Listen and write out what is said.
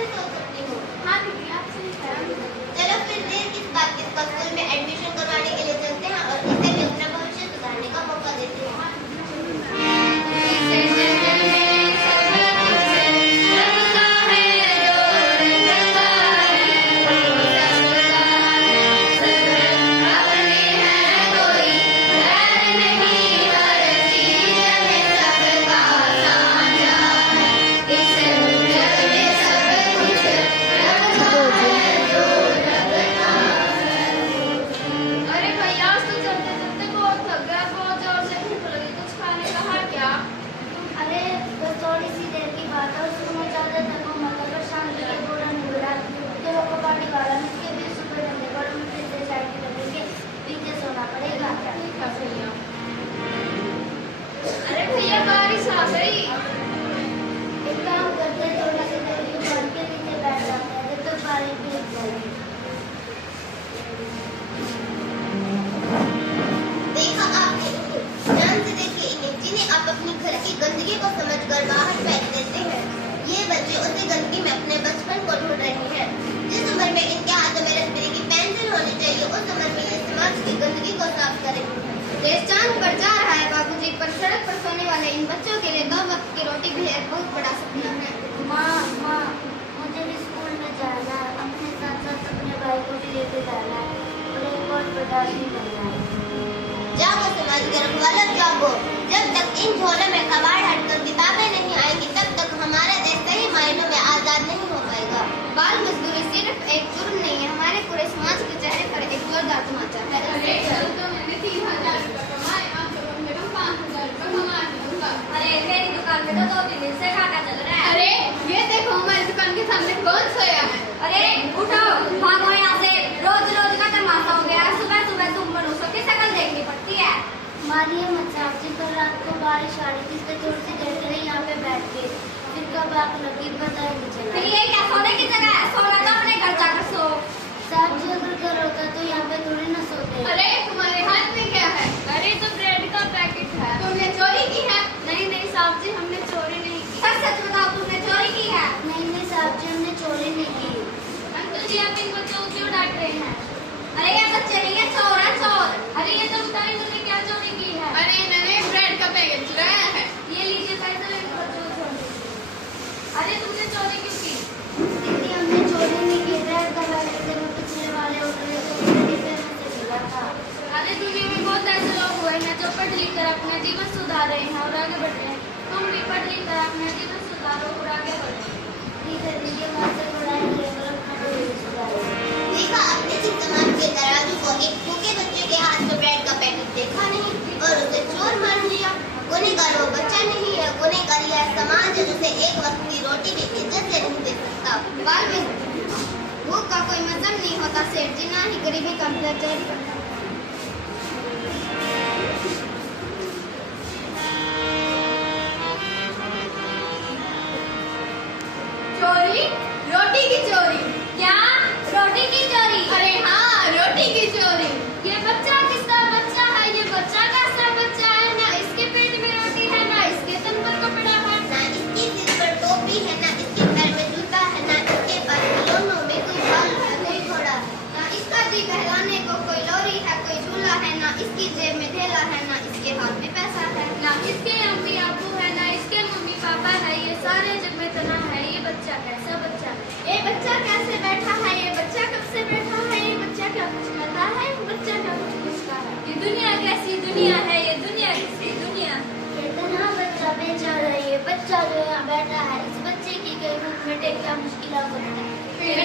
कैसे सोच सकती हूँ? हाँ दीदी आप सही कह रही हो। चलो फिर देर किस बात की, इसका स्कूल में एडमिशन करवाने के लिए चलते हैं और इसे भी अपना भविष्य सुधारने का मौका देते हैं। अरे भैया आज तो चलते चलते बहुत थक गया, बहुत जोर से भूख लगी, कुछ खाने का है क्या? अरे बस थोड़ी सी देर की बात है, उसको मैं ज्यादा थका मत कर, शांति के पूरा नहीं मिला तो वो कबाड़ी वाला मुझके भी सुबह धंधे पर फिर से जाके लगेंगे, पीछे सोना पड़ेगा। ठीक है भैया। अरे भैया बारिश आ गई। एक काम करते हैं, थोड़ी सी देर की घर के नीचे बैठ जाते हैं जब तक बारिश भी रुक जाएगी। देखा आपने, ध्यान से देखिए इन्हें, जिन्हें आप अपनी घर की गंदगी को समझकर बाहर फेंक देते हैं। ये बच्चे उसी गंदगी में अपने बचपन को ढूंढ रहे हैं। जिस उम्र में इनके हाथों में रसबेरी की पेंसिल होनी चाहिए, उस उम्र में ये समाज की गंदगी को साफ कर रहे हैं। देश चांद पर जा रहा है बाबूजी, पर सड़क पर सोने वाले इन बच्चों के लिए 2 वक्त की रोटी भी एक बहुत बड़ा सपना है। माँ मुझे भी स्कूल में जाना है, अपने साथ साथ अपने भाई को भी लेके जाना है और एक बहुत बड़ा आदमी बनना है। जागो समाज के रखवालों, जागो। जब तक इन झोलों में कबाड़ हटकर किताबें नहीं आएंगी, तब तक हमारा देश सही मायनों में आजाद नहीं हो पाएगा। बाल मजदूरी सिर्फ एक जुर्म नहीं है, हमारे पूरे समाज के चेहरे पर एक जोरदार तमाचा है। अरे कल तो मैंने 3000 रुपये कमाए, आज तो कम से कम 5000 रुपये कमा लूंगा। अरे मेरी दुकान में तो 2-3 दिन से घाटा चल रहा है। अरे ये देखो हमारी दुकान के सामने कौन सोया है? अरे उठो भागो यहाँ से, रोज रोज का तमाशा हो गया है। सुबह सुबह तुम मनुष्यों की शक्ल देखनी पड़ती है। मारिए मत साहब जी, कल रात को बारिश आ रही थी, इसलिए थोड़ी सी देर के लिए यहाँ पे बैठ के फिर कब आग लगी पता ही नहीं फिर चला। ये क्या सोने की जगह है? सोना तो अपने घर जाकर सो। साहब जी अगर घर होता तो यहाँ पे थोड़ी ना सोते। अरे तुम्हारे हाथ में क्या है? अरे तो ब्रेड का पैकेट है। तुमने चोरी की है? नहीं साहब जी हमने चोरी नहीं की। सच सच बताओ तुमने चोरी की है? नहीं साहब जी हमने चोरी नहीं की। अंकल जी आप इन बच्चों को क्यों डांट रहे हैं? अरे ये बच्चे नहीं है, चोर है चोर। अरे ये तो बताइए तुमने क्या चोरी की है? अरे मैंने ब्रेड का पैकेट चुराया है। ये लीजिए पैसे, इन बच्चों को छोड़ दीजिए। अरे तुमने चोरी क्यों की? दीदी हमने चोरी नहीं की, ब्रेड का पैकेट जब पिछले वाले उतरे तो मेरे पैर में से मिला था। अरे दुनिया में बहुत ऐसे लोग हुए हैं जो पढ़ लिख कर अपना जीवन सुधार रहे हैं और आगे बढ़ रहे हैं। तुम भी पढ़ लिख कर अपना जीवन सुधारो और आगे बढ़ो। ठीक है दीदी, हमारे से पढ़ाई करेंगे और अपना भविष्य सुधारेंगे। देखा आपने इस समाज के तराजू को, एक भूखे बच्चे के हाथ में ब्रेड का पैकेट देखा नहीं और उसे चोर मान लिया। गुनहगार वो बच्चा नहीं है, गुनहगार यह समाज है जिसे एक वक्त की रोटी भी इज्जत से नहीं दे सकता। बाल में भूख का कोई मतलब नहीं होता सेठ जी, ना ही गरीबी का मतलब चोरी करता। चोरी? रोटी की चोरी? क्या? रोटी की चोरी? अरे हाँ, रोटी की चोरी। ये बच्चा किसका बच्चा है? ये बच्चा कैसा बच्चा है? ना इसके पेट में रोटी है, ना इसके तन पर कपड़ा है। ना इसकी सिर पर टोपी है, ना इसके पैर में जूता है, ना इसके पास खिलौनों में कोई बाल है, कोई घोड़ा है। ना इसका जी बहलाने को कोई लोरी है, कोई झूला है, ना इसकी जेब में थैला है, ना इसके हाथ में पैसा है। ना इसके अम्मी अबू है, ना इसके मम्मी पापा है। ये सारे जग में तना है। ये बच्चा कैसा बच्चा? ये बच्चा कैसे बैठा है? ये बच्चा कब से बैठा है? ये बच्चा क्या कुछ करता है? बच्चा क्या कुछ पूछता है? ये दुनिया कैसी दुनिया है? ये दुनिया किसकी दुनिया? इतना बच्चा बेचारा, ये बच्चा जो यहाँ बैठा है, इस बच्चे की कई रूप में क्या मुश्किल होता है। फिर